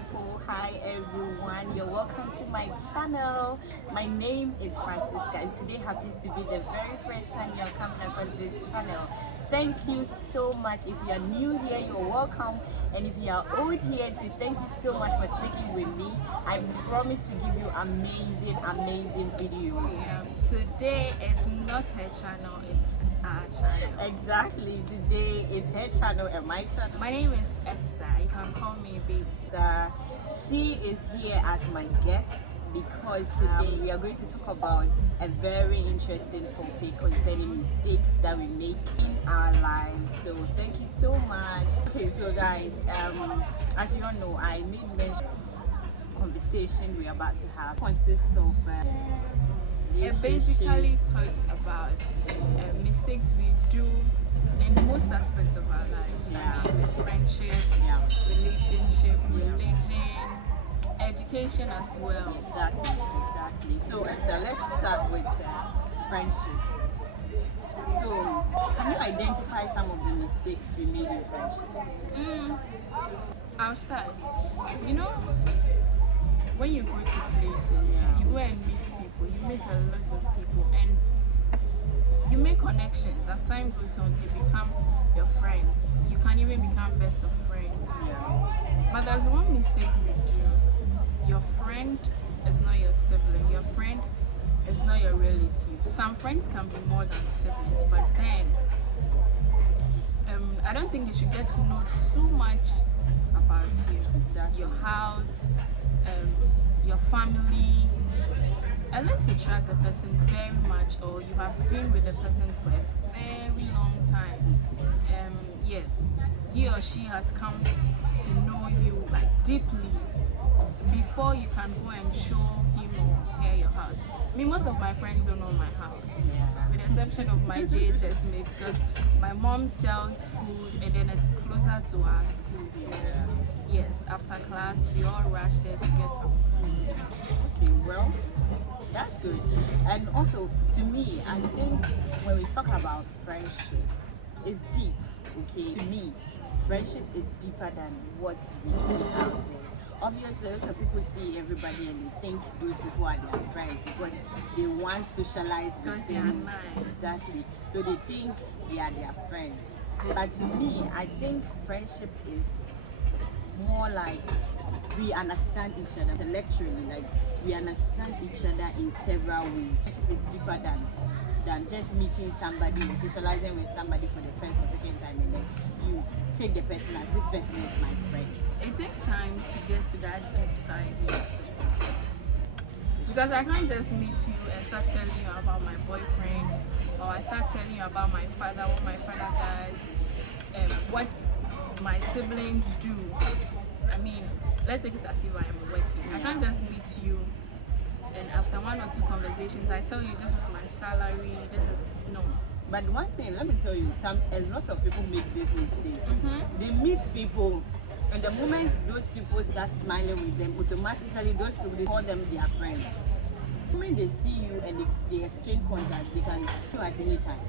people, hi everyone, you're welcome to my channel. My name is Francisca and today happens to be the very first time you're coming across this channel. Thank you so much. If you are new here, you're welcome, and if you are old here too, thank you so much for sticking with me. I promise to give you amazing videos. Today it's not her channel, it's our channel. Exactly, today it's her channel and my channel. My name is Esther, you can call me Biggs. She is here as my guest because today we are going to talk about a very interesting topic concerning mistakes that we make in our lives. So thank you so much. Okay, so guys, as you all know, I made mention conversation we're about to have consists of it basically talks about mistakes we do in most aspects of our lives. I mean, with friendship, relationship, religion, education as well. Exactly. So Esther, let's start with friendship. So can you identify some of the mistakes we made in friendship? I'll start. You know, when you go to places, you go and meet people, you meet a lot of people, and you make connections. As time goes on, they become your friends. You can even become best of friends. But there's one mistake we do. Your friend is not your sibling. Your friend is not your relative. Some friends can be more than siblings, but then I don't think you should get to know too much about you. Your house, your family, unless you trust the person very much or you have been with the person for a very long time. Yes, he or she has come to know you like deeply before you can go and show him or her your house. I mean, most of my friends don't know my house, with the exception of my JHS mate, because my mom sells food and then it's closer to our school. So yes, after class we all rush there to get some food. Okay, well, that's good. And also, to me, I think when we talk about friendship, it's deep. Okay, to me, friendship is deeper than what we see out there. Obviously, lots of people see everybody and they think those people are their friends because they want to socialize with them. Nice. Exactly. So they think they are their friends. But to me, I think friendship is more like we understand each other intellectually, like we understand each other in several ways. Friendship is deeper than just meeting somebody, socializing with somebody for the first or second time, and then you take the person as this person is my friend. It takes time to get to that deep side because I can't just meet you and start telling you about my boyfriend, or I start telling you about my father, what my father does, what my siblings do. I mean, let's take it as if I am working. I can't just meet you and after one or two conversations I tell you this is my salary, this is no. But one thing, let me tell you, a lot of people make this mistake. They meet people, and the moment those people start smiling with them, automatically those people, they call them their friends. When they see you and they exchange contacts, they can call you at any time.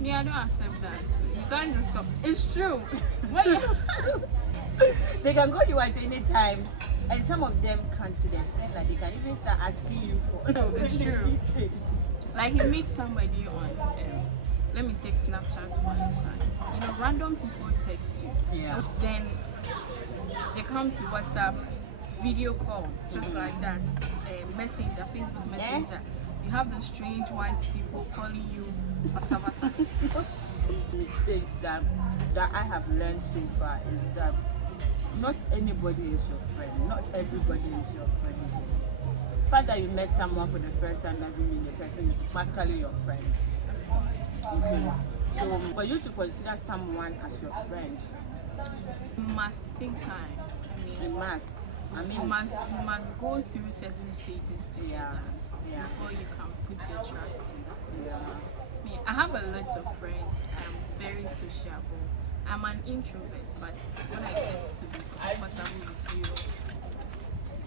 Yeah, I don't accept that. You can't just come. It's true. They can call you at any time, and some of them can to the extent that they can even start asking you for. No, it's true. Like you meet somebody on, let me take Snapchat for instance. You know, random people text you. Yeah. Then they come to WhatsApp, video call, just like that. Messenger, Facebook Messenger. You have the strange white people calling you basa basa. Mistakes that I have learned so far is that not anybody is your friend. Not everybody is your friend. The fact that you met someone for the first time doesn't mean the person is automatically your friend. Okay. So for you to consider someone as your friend, You must take time. you must. You must go through certain stages together before you can put your trust in that person. I have a lot of friends. I'm very sociable. I'm an introvert, but when I get to be comfortable with you,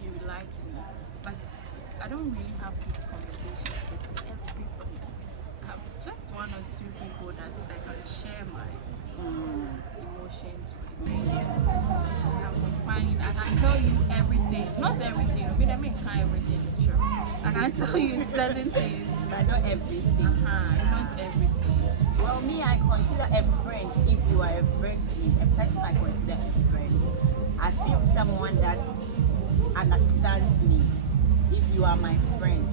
you like me. But I don't really have deep conversations with everybody. I have just one or two people that I can share my emotions with. I'm finding I can tell you everything. Not everything. I mean, can't everything. Sure. I can tell you certain things. But not everything. Not everything. Well, me, I consider a friend, if you are a friend to me, a person I consider a friend, I feel someone that understands me. If you are my friend,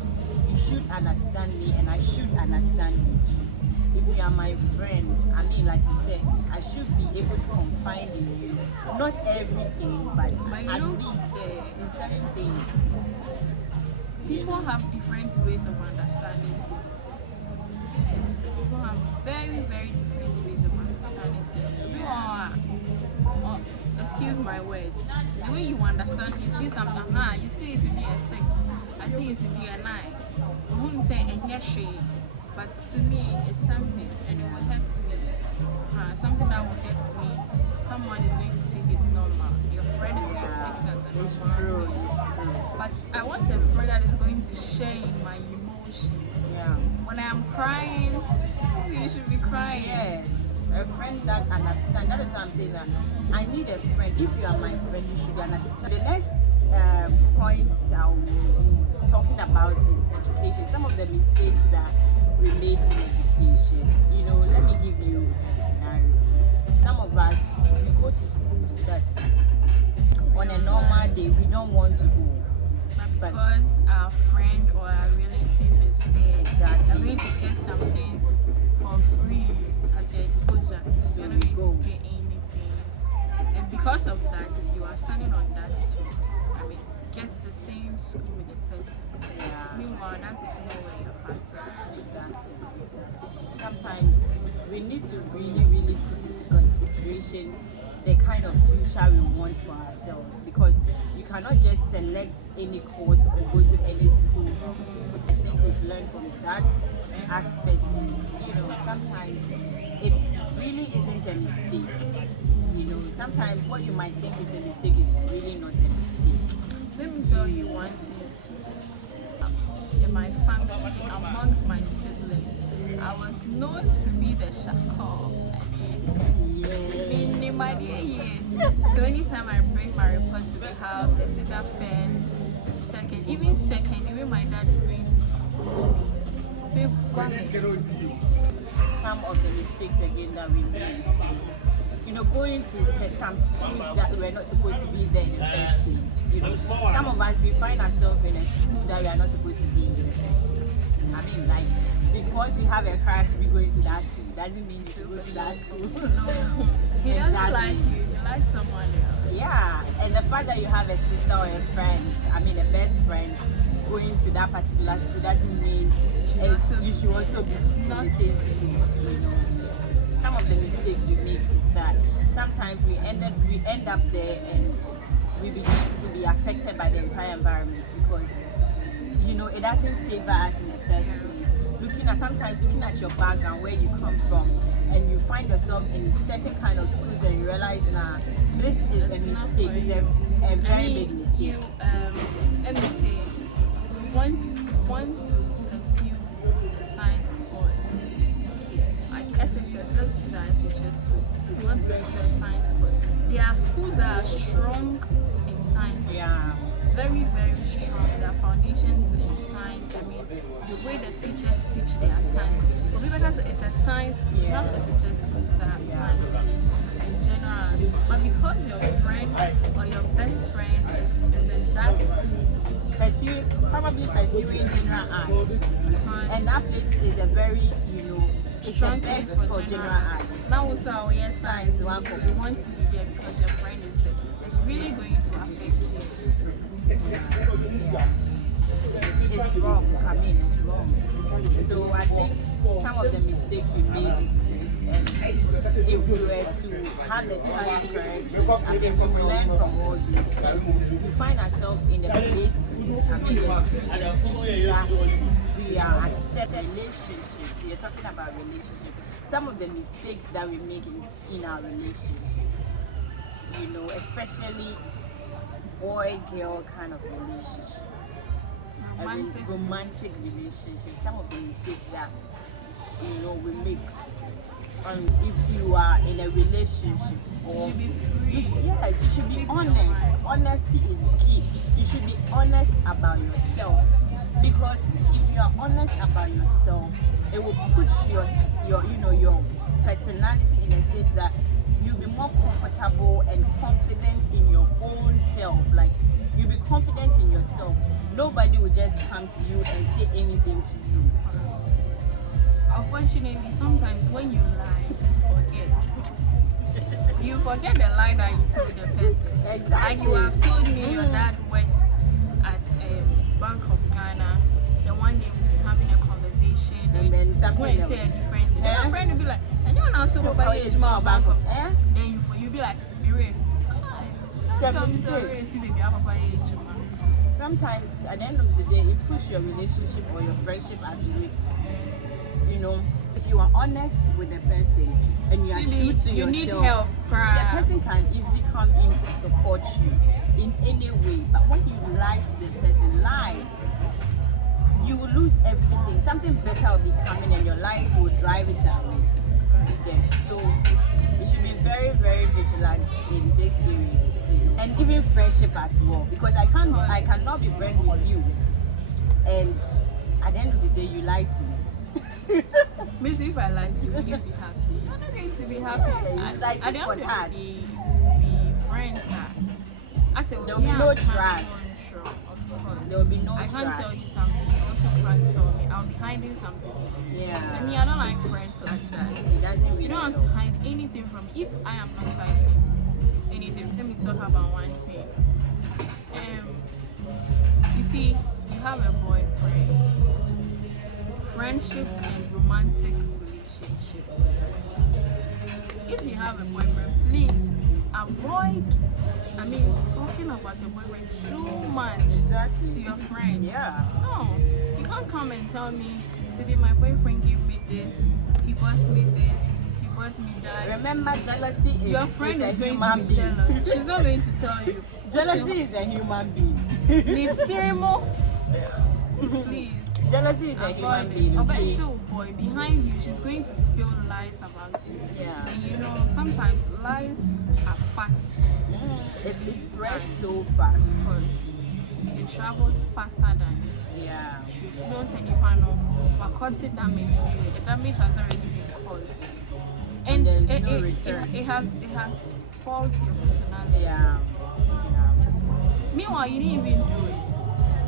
you should understand me and I should understand you. If you are my friend, I mean, like you said, I should be able to confide in you. Not everything, but at least in certain things. People have different ways of understanding things. People have very, very different ways of understanding things. People are, excuse my words, the way you understand, you see something, you see it to be a 6, I see it to be a 9. I wouldn't say a but to me, it's something and it will hurt me. Something that will hurt me, someone is going to take it normal. Your friend is going to take it as a normal. It's true. But I want a friend that is going to share in my emotions. Yeah. When I am crying, so you should be crying. Yes, a friend that understands. That is why I'm saying that I need a friend. If you are my friend, you should understand. The next point I'll be talking about is education. Some of the mistakes that we made in education. You know, let me give you a scenario. Some of us, we go to schools that on a normal day we don't want to go. But because our friend or our relative is there, Exactly. you're going to get some things for free at your exposure. So You're not we going go. to pay anything. And because of that, you are standing on that too. I mean, get the same school with the person. Yeah. Meanwhile, that is not where your heart is. Exactly. Sometimes we need to really put into consideration the kind of future we want for ourselves, because you cannot just select any course or go to any school. I think we've learned from that aspect is, sometimes it really isn't a mistake. Sometimes what you might think is a mistake is really not a mistake. Let me tell you one thing too. In my family, amongst my siblings, I was known to be the shakal. So anytime I bring my report to the house, it's either first, second, even my dad is going to school to me. Some of the mistakes again that we made is, going to some schools that we're not supposed to be there in the first place. Some of us, we find ourselves in a school that we are not supposed to be in the first place. I mean, like, because you have a crush, we going to that school doesn't mean you should go to that school. No, he doesn't like you. He likes someone else. Yeah, and the fact that you have a sister or a friend, a best friend, going to that particular school doesn't mean you should also be in the same school. Some of the mistakes we make is that sometimes we end up there and we begin to be affected by the entire environment, because it doesn't favor us in the first place. Sometimes looking at your background, where you come from, and you find yourself in certain kind of schools and you realize, this is a mistake. It's a very big mistake. Let me say, you want to pursue a science course, like SHS, let's use our SHS schools. You want to pursue a science course. There are schools that are strong in science. Yeah. Very, very strong. Their foundations in science. I mean, the way the teachers teach their science. But because it's a science school, you have SHS schools that are science schools in general. But because your friend or your best friend is in that school, probably pursuing general arts, and that place is a very, it's the best for general arts. Now also our science, you want to be there because your friend is there. It's really going to affect you. It's wrong. It's wrong. So I think some of the mistakes we made is this, and if we were to have the chance to correct it, we will learn from all this. We find ourselves in a place, the institutions that we are accepting relationships. You're talking about relationships. Some of the mistakes that we make in our relationships, especially boy-girl kind of relationship, romantic relationship. Some of the mistakes that we make. If you are in a relationship, You should be free. yes, you should be Speak your honest. mind. Honesty is key. You should be honest about yourself, because if you are honest about yourself, it will push your your personality in a state that you'll be more comfortable and confident in your own self. Like, you'll be confident in yourself. Nobody will just come to you and say anything to you. Unfortunately, sometimes when you lie, you forget the lie that you told the person. Exactly. Like, you have told me your dad works at Bank of Ghana. Then one day we'll be having a conversation, And then something when you else. say a different thing, then Yeah. your friend will be like, and you know so Papa is more Bank of. Eh? Then you be like, Mire, So I'm mistake. sorry, see baby, Papa age. Sometimes at the end of the day, it puts your relationship or your friendship at risk. You know, if you are honest with the person and you are true Maybe to you yourself, need help, the cry. person can easily come in to support you in any way. But when you lie to the person, you will lose everything. Something better will be coming and your lies will drive it away. Yes. So you should be very, very vigilant in this areas, you know. And even friendship as well. Because I cannot be friends with you and at the end of the day you lie to me. Means if I lie to you, will you be happy? I'm not going to be happy. Yeah, it's like At the tit for end of tat. the day, we'll be friends. I said, There will be no trust. There will be no I can't trust. tell you something. You also can't tell me. I'll be hiding something. And Yeah. me, I don't like friends like that. It doesn't really You don't have help. to hide anything from me. If I am not hiding anything, let me talk about one thing. You see, you have a boyfriend, friendship and romantic relationship. If you have a boyfriend, please avoid, talking about your boyfriend too much Exactly. to your friends. Yeah. No, you can't come and tell me, today my boyfriend gave me this, he bought me this, he bought me that. Remember, jealousy is Your friend a is going human to be being. jealous. She's not going to tell you. Jealousy is a human being. Need Sirimo? Please. Jealousy is a human Avoid being. it. Okay? Okay, too, boy, behind you, she's going to spill lies about you. Yeah. And you know, sometimes lies are fast It spreads so fast. because it travels faster than Yeah. you don't any panel, but causing damage. The damage has already been caused. And there is it, no it, return. it has spoiled your personality. Yeah. Meanwhile, you didn't even do it.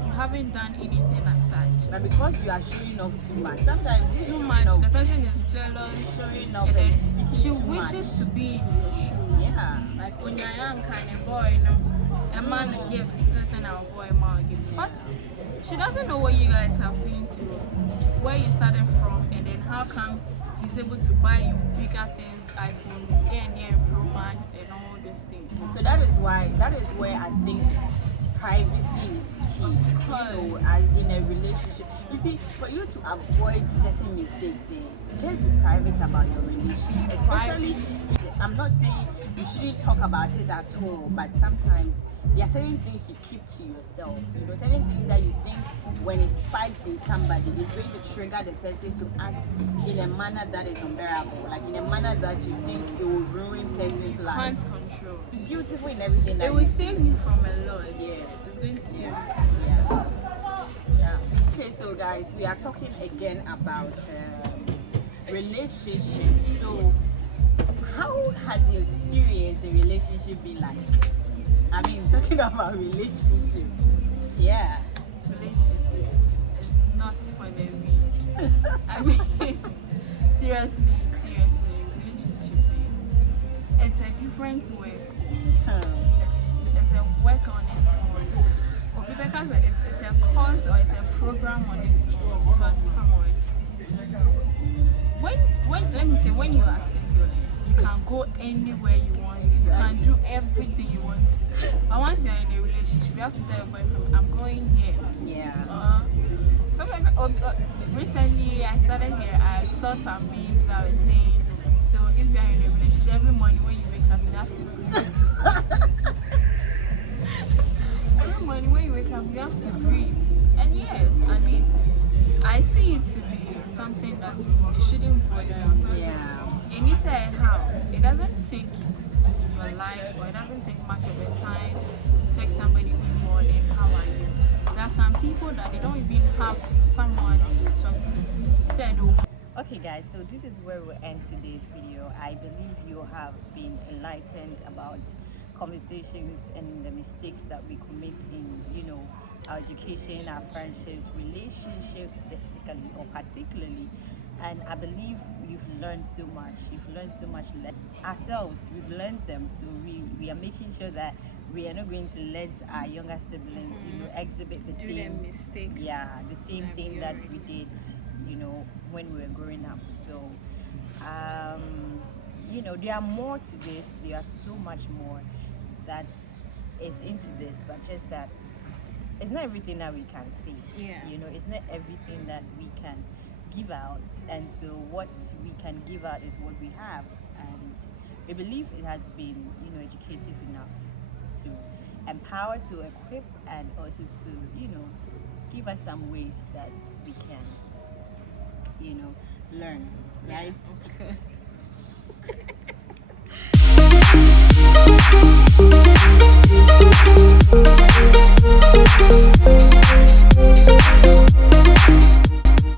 You haven't done anything as such. But because you are showing off too much, sometimes this Too showing much. off- The person is jealous. showing off And and then speaking she too wishes much. to be in your shoes. Yeah. Like when you're a young kind of boy, you know, a man a gift, this and our boy a man a gift. But she doesn't know what you guys have been through, where you started from, and then how come he's able to buy you bigger things, iPhone, and Pro Max, and all these things. So that is where I think privacy is key. You know, as in a relationship. You see, for you to avoid certain mistakes, then just be private about your relationship. Be Especially, I'm not saying you shouldn't talk about it at all, but sometimes there are certain things you keep to yourself. You know, certain things that you think when it spikes in somebody, it's going to trigger the person to act in a manner that is unbearable, like in a manner that you think it will ruin person's life. Can't control. Beautiful in everything. That It you will do. save you from a lot. Yes. It's going to save you Yeah. from a lot. Yeah. Okay, so guys, we are talking again about relationships. So, how has your experience in relationship been like? I mean, talking about relationship. Yeah. Relationship is not for the weak. I mean, seriously, relationship, it's a different work. It's a work on its own. Or because it's a course or it's a program on its own. Because come on, when you are single, you can go anywhere you want. You can do everything you want to. But once you're in a relationship, you have to tell your boyfriend, I'm going here. Yeah. Recently I started here, I saw some memes that were saying, so if you are in a relationship, every morning when you wake up, you have to greet. Every morning when you wake up, you have to greet. And yes, at least, I see it to be something that it shouldn't bother you. Yeah. And you say how? It doesn't take your life, or it doesn't take much of your time to text somebody good morning, how are you? There are some people that they don't even have someone to talk to. Said, oh, Okay guys, so this is where we'll end today's video. I believe you have been enlightened about conversations and the mistakes that we commit in, our education, our friendships, relationships specifically or particularly. And I believe you've learned so much. You've learned so much ourselves. We've learned them, so we are making sure that we are not going to let our younger siblings, exhibit the do same them mistakes. the same thing that we did, when we were growing up. So there are more to this. There are so much more that is into this, but just that it's not everything that we can see. Yeah. It's not everything that we can give out, and so what we can give out is what we have, and we believe it has been, educative enough to empower, to equip, and also to, give us some ways that we can, learn, right? Yeah, of course.